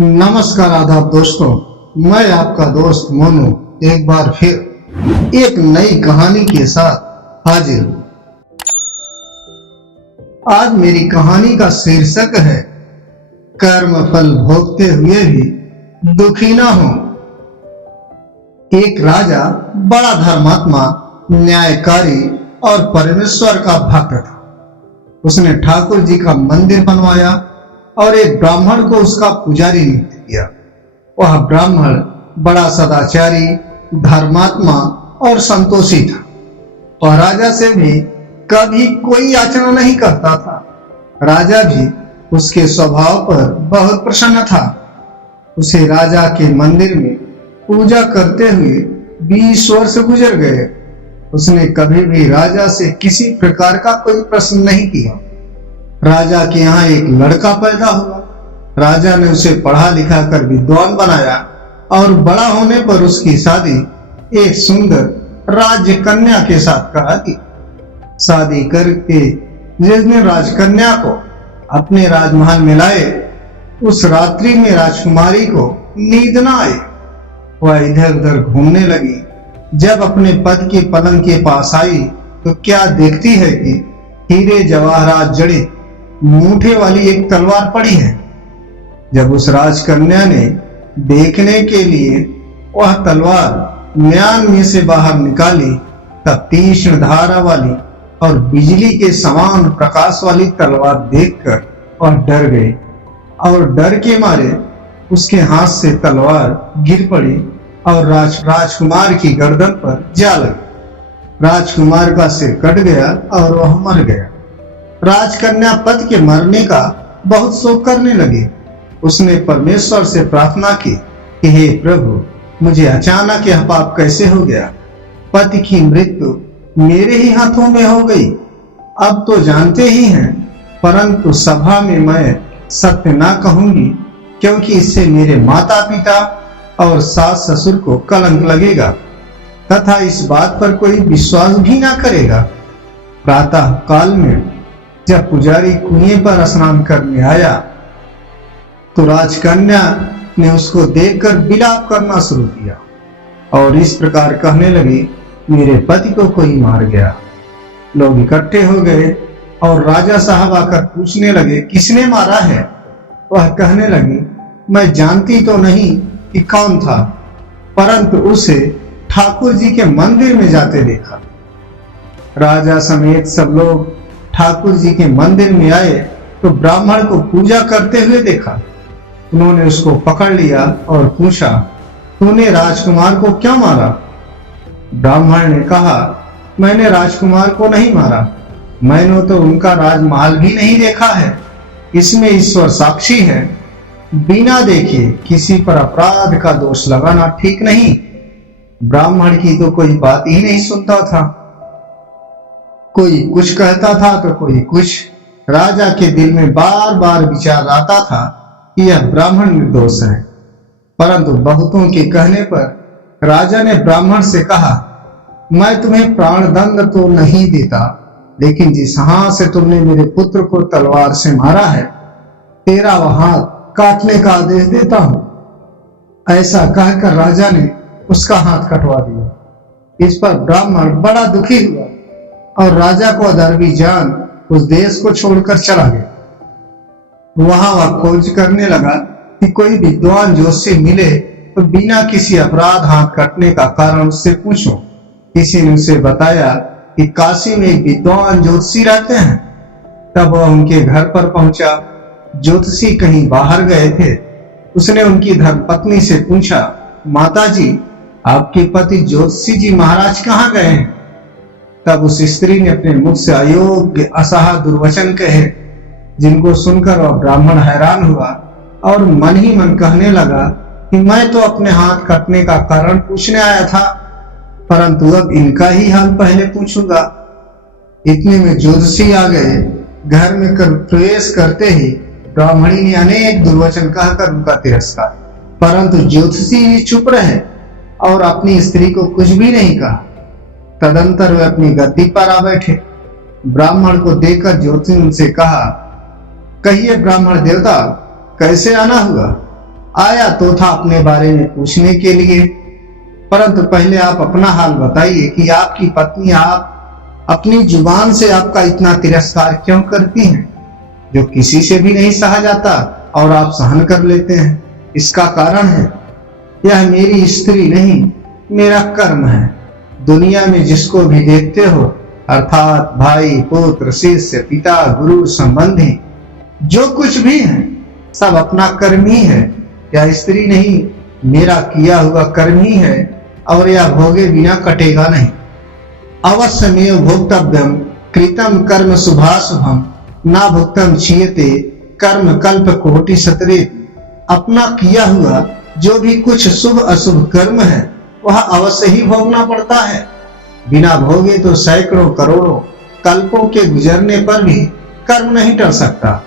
नमस्कार आदाब दोस्तों, मैं आपका दोस्त मोनू एक बार फिर एक नई कहानी के साथ हाजिर हूँ। आज मेरी कहानी का शीर्षक है कर्म फल भोगते हुए भी दुखी ना हो। एक राजा बड़ा धर्मात्मा, न्यायकारी और परमेश्वर का भक्त था। उसने ठाकुर जी का मंदिर बनवाया और एक ब्राह्मण को उसका पुजारी नियुक्त किया। वह ब्राह्मण बड़ा सदाचारी, धर्मात्मा और संतोषी था और राजा से भी कभी कोई याचना नहीं करता था। राजा भी उसके स्वभाव पर बहुत प्रसन्न था। उसे राजा के मंदिर में पूजा करते हुए 20 वर्ष गुजर गए। उसने कभी भी राजा से किसी प्रकार का कोई प्रश्न नहीं किया। राजा के यहाँ एक लड़का पैदा हुआ। राजा ने उसे पढ़ा लिखा कर विद्वान बनाया और बड़ा होने पर उसकी शादी एक सुंदर राज्य कन्या के साथ करा दी। शादी करके जिस दिन राजकन्या को अपने राजमहल में लाए, उस रात्रि में राजकुमारी को नींद न आई। वह इधर उधर घूमने लगी। जब अपने पति के पलंग के पास आई तो क्या देखती है कि हीरे जवाहरात जड़ित मूठे वाली एक तलवार पड़ी है। जब उस राजकन्या ने देखने के लिए वह तलवार म्यान में से बाहर निकाली, तब तीक्ष्ण धारा वाली और बिजली के समान प्रकाश वाली तलवार देखकर वह डर गई और डर के मारे उसके हाथ से तलवार गिर पड़ी और राजकुमार की गर्दन पर जा लगी। राजकुमार का सिर कट गया और वह मर गया। राजकन्या पति के मरने का बहुत शोक करने लगी। उसने परमेश्वर से प्रार्थना की कि हे प्रभु, मुझे अचानक यह पाप कैसे हो गया। पति की मृत्यु मेरे ही हाथों में हो गई। अब तो जानते ही हैं, परंतु सभा में मैं सत्य ना कहूंगी, क्योंकि इससे मेरे माता पिता और सास ससुर को कलंक लगेगा तथा इस बात पर कोई विश्वास भी ना करेगा। प्रातः काल में जब पुजारी कुएं पर स्नान करने आया तो राजकन्या ने उसको देखकर विलाप करना शुरू किया और इस प्रकार कहने लगी, मेरे पति को कोई मार गया। लोग इकट्ठे हो गए और राजा साहब आकर पूछने लगे, किसने मारा है। वह कहने लगी, मैं जानती तो नहीं कि कौन था, परंतु उसे ठाकुर जी के मंदिर में जाते देखा। राजा समेत सब लोग ठाकुर जी के मंदिर में आए तो ब्राह्मण को पूजा करते हुए देखा। उन्होंने उसको पकड़ लिया और पूछा, तूने राजकुमार को क्यों मारा। ब्राह्मण ने कहा, मैंने राजकुमार को नहीं मारा, मैंने तो उनका राजमहल भी नहीं देखा है। इसमें ईश्वर साक्षी है। बिना देखे किसी पर अपराध का दोष लगाना ठीक नहीं। ब्राह्मण की तो कोई बात ही नहीं सुनता था। कोई कुछ कहता था तो कोई कुछ। राजा के दिल में बार बार विचार आता था कि यह ब्राह्मण निर्दोष है, परंतु बहुतों के कहने पर राजा ने ब्राह्मण से कहा, मैं तुम्हें प्राणदंड तो नहीं देता, लेकिन जिस हाथ से तुमने मेरे पुत्र को तलवार से मारा है, तेरा वह हाथ काटने का आदेश देता हूं। ऐसा कहकर राजा ने उसका हाथ कटवा दिया। इस पर ब्राह्मण बड़ा दुखी हुआ और राजा को अधर्मी जान उस देश को छोड़कर चला गया। वहां वह खोज करने लगा कि कोई विद्वान जोशी मिले तो बिना किसी अपराध हाथ कटने का कारण उससे पूछो। किसी ने उसे बताया कि काशी में एक विद्वान ज्योतिषी रहते हैं। तब वह उनके घर पर पहुंचा। ज्योतिषी कहीं बाहर गए थे। उसने उनकी धर्मपत्नी से पूछा, माता जी, आपके पति ज्योतिषी जी महाराज कहाँ गए हैं। तब उस स्त्री ने अपने मुख से अयोग्य असहा दुर्वचन कहे, जिनको सुनकर वह ब्राह्मण हैरान हुआ और मन ही मन कहने लगा कि मैं तो अपने हाथ कटने का कारण पूछने आया था, परंतु अब इनका ही हाल पहले पूछूंगा। इतने में ज्योतिषी आ गए। घर में प्रवेश करते ही ब्राह्मणी ने अनेक दुर्वचन कहकर उनका तिरस्कार, परंतु ज्योतिषी भी चुप रहे और अपनी स्त्री को कुछ भी नहीं कहा। तदंतर वे अपनी गद्दी पर आ बैठे। ब्राह्मण को देखकर ज्योतिषी उनसे कहा, कहिए ब्राह्मण देवता, कैसे आना हुआ। आया तो था अपने बारे में पूछने के लिए, परंतु पहले आप अपना हाल बताइए कि आपकी पत्नी आप अपनी जुबान से आपका इतना तिरस्कार क्यों करती हैं, जो किसी से भी नहीं सहा जाता और आप सहन कर लेते हैं। इसका कारण है, यह मेरी स्त्री नहीं, मेरा कर्म है। दुनिया में जिसको भी देखते हो, अर्थात भाई, पुत्र, शिष्य, पिता, गुरु, संबंधी, जो कुछ भी है, सब अपना कर्म ही है। यह स्त्री नहीं, मेरा किया हुआ कर्म ही है, और यह भोगे बिना कटेगा नहीं। अवश्यमेव भोक्तव्यम कृतम कर्म शुभाशुभम ना भुक्तम क्षीयते कर्म कल्प कोटि सतरे। अपना किया हुआ जो भी कुछ शुभ अशुभ कर्म है, वह अवश्य ही भोगना पड़ता है। बिना भोगे तो सैकड़ों करोड़ों कल्पों के गुजरने पर भी कर्म नहीं टल सकता।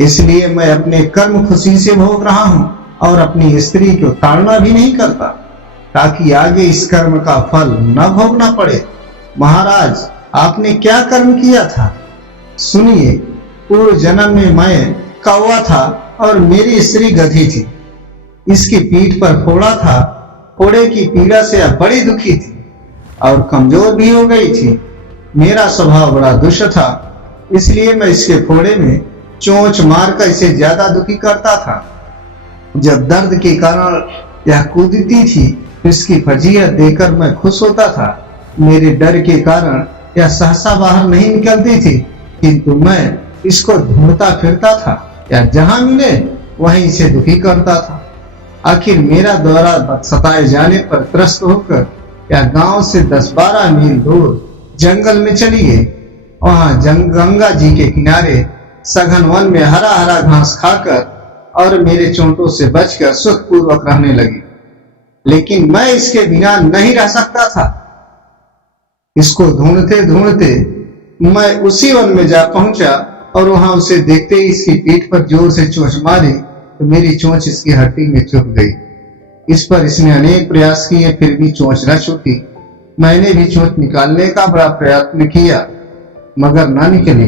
इसलिए मैं अपने कर्म खुशी से भोग रहा हूँ और अपनी स्त्री को ताड़ना भी नहीं करता, ताकि आगे इस कर्म का फल न भोगना पड़े। महाराज, आपने क्या कर्म किया था? सुनिए, पूर्व जन्म में मैं कौवा था और मेरी स्त्री गधी थी। इसकी पीठ पर फोड़ा था। फोड़े की पीड़ा से यह बड़ी दुखी थी और कमजोर भी हो गई थी। मेरा स्वभाव बड़ा दुष्ट था, इसलिए मैं इसके फोड़े में चोंच मारकर इसे ज्यादा दुखी करता था। जब दर्द के कारण यह कूदती थी, इसकी फजीहत देकर मैं खुश होता था। मेरे डर के कारण यह सहसा बाहर नहीं निकलती थी, किंतु मैं इसको ढूंढता फिरता था। यह जहां मिले वहीं इसे दुखी करता था। आखिर मेरा द्वारा सताए जाने पर त्रस्त होकर यह गांव से 10-12 मील दूर जंगल में चली गई। वहां गंगा जी के किनारे सघन वन में हरा हरा घास खाकर और मेरे चोटों से बचकर सुखपूर्वक रहने लगी। लेकिन मैं इसके बिना नहीं रह सकता था। इसको ढूंढते ढूंढते मैं उसी वन में जा पहुंचा और वहां उसे देखते ही इसकी पीठ पर जोर से चोंच मारी तो मेरी चोंच इसकी हड्डी में चुभ गई। इस पर इसने अनेक प्रयास किए, फिर भी चोंच न छूटी। मैंने भी चोंच निकालने का बड़ा प्रयत्न किया, मगर न निकली।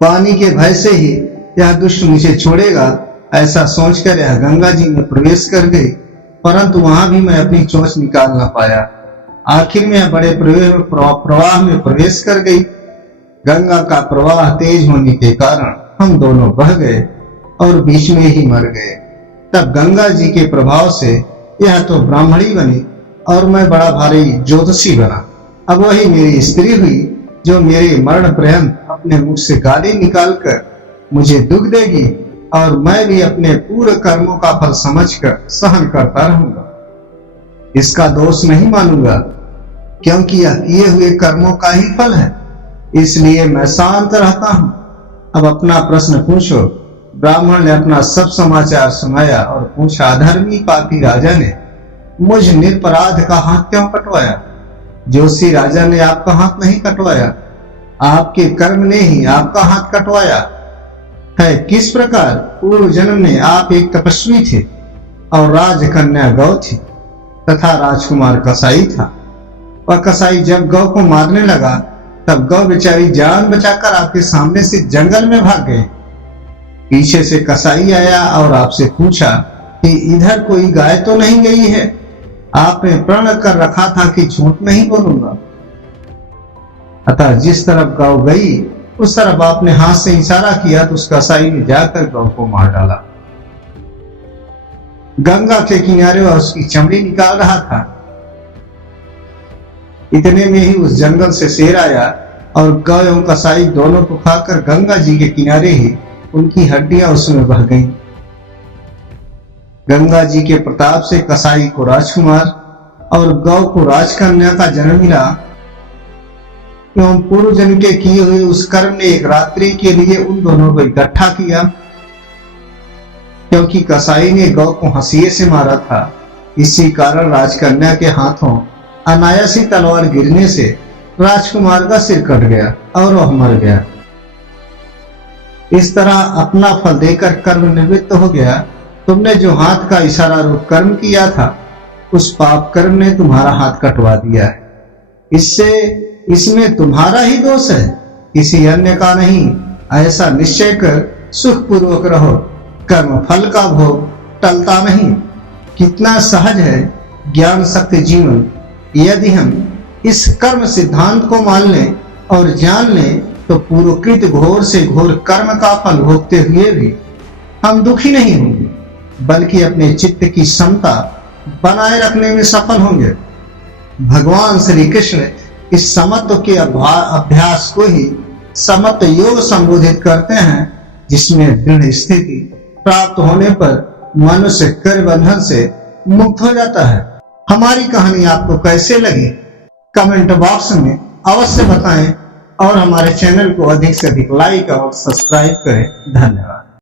पानी के भय से ही यह दुष्ट मुझे छोड़ेगा, ऐसा सोचकर यह गंगा जी में प्रवेश कर गई, परंतु वहां भी मैं अपनी चोंच निकाल न पाया। आखिर में यह बड़े प्रवाह में प्रवेश कर गई। गंगा का प्रवाह तेज होने के कारण हम दोनों बह गए और बीच में ही मर गए। तब गंगा जी के प्रभाव से यह तो ब्राह्मणी बनी और मैं बड़ा भारी ज्योतिषी बना। अब वही मेरी स्त्री हुई, जो मेरे मरण पर्यंत अपने मुख से गाली निकालकर मुझे दुख देगी, और मैं भी अपने पूरे कर्मों का फल समझकर सहन करता रहूंगा। इसका दोष नहीं मानूंगा, क्योंकि यह किए हुए कर्मों का ही फल है। इसलिए मैं शांत रहता हूं। अब अपना प्रश्न पूछो। ब्राह्मण ने अपना सब समाचार सुनाया और पूछा, अधर्मी पापी राजा ने मुझ निरपराध का हाथ क्यों कटवाया? जोशी राजा ने आपका हाथ नहीं कटवाया, आपके कर्म ने ही आपका हाथ कटवाया है। किस प्रकार? पूर्व जन्म में आप एक तपस्वी थे और राजकन्या गौ थी तथा राजकुमार कसाई था। वह कसाई जब गौ को मारने लगा, तब गौ बेचारी जान बचाकर आपके सामने से जंगल में भाग गए। पीछे से कसाई आया और आपसे पूछा कि इधर कोई गाय तो नहीं गई है? आपने प्रण कर रखा था कि झूठ नहीं बोलूंगा। अतः जिस तरफ गौ गई उस तरफ आपने हाथ से इशारा किया तो उस कसाई ने जाकर गौ को मार डाला। गंगा के किनारे वह उसकी चमड़ी निकाल रहा था। इतने में ही उस जंगल से शेर आया और गौ एवं कसाई दोनों को खाकर गंगा जी के किनारे ही उनकी हड्डियां उसमें बह गईं। गंगा जी के प्रताप से कसाई को राजकुमार और गौ को राजकन्या का जन्म मिला, एवं पूर्व जन्म के किए हुए उस कर्म ने एक रात्रि के लिए उन दोनों को इकट्ठा किया। क्योंकि कसाई ने गौ को हंसिए से मारा था, इसी कारण राजकन्या के हाथों अनायास ही तलवार गिरने से राजकुमार का सिर कट गया और वह मर गया। इस तरह अपना फल देकर कर्म निवृत्त हो गया। तुमने जो हाथ का इशारा रूप कर्म किया था, उस पाप कर्म ने तुम्हारा हाथ कटवा दिया है। इसमें तुम्हारा ही दोष है, किसी अन्य का नहीं। ऐसा निश्चय कर सुख पूर्वक रहो। कर्म फल का भोग टलता नहीं। कितना सहज है ज्ञान शक्ति जीवन। यदि हम इस कर्म सिद्धांत को मान लें और जान लें तो पूर्वकृत घोर से घोर कर्म का फल भोगते हुए भी हम दुखी नहीं होंगे, बल्कि अपने चित्त की समता बनाए रखने में सफल होंगे। भगवान श्री कृष्ण इस समत्व के अभ्यास को ही समत्व योग संबोधित करते हैं, जिसमें दृढ़ स्थिति प्राप्त होने पर मनुष्य कर्म बंधन से मुक्त हो जाता है। हमारी कहानी आपको कैसे लगी कमेंट बॉक्स में अवश्य बताएं और हमारे चैनल को अधिक से अधिक लाइक और सब्सक्राइब करें। धन्यवाद।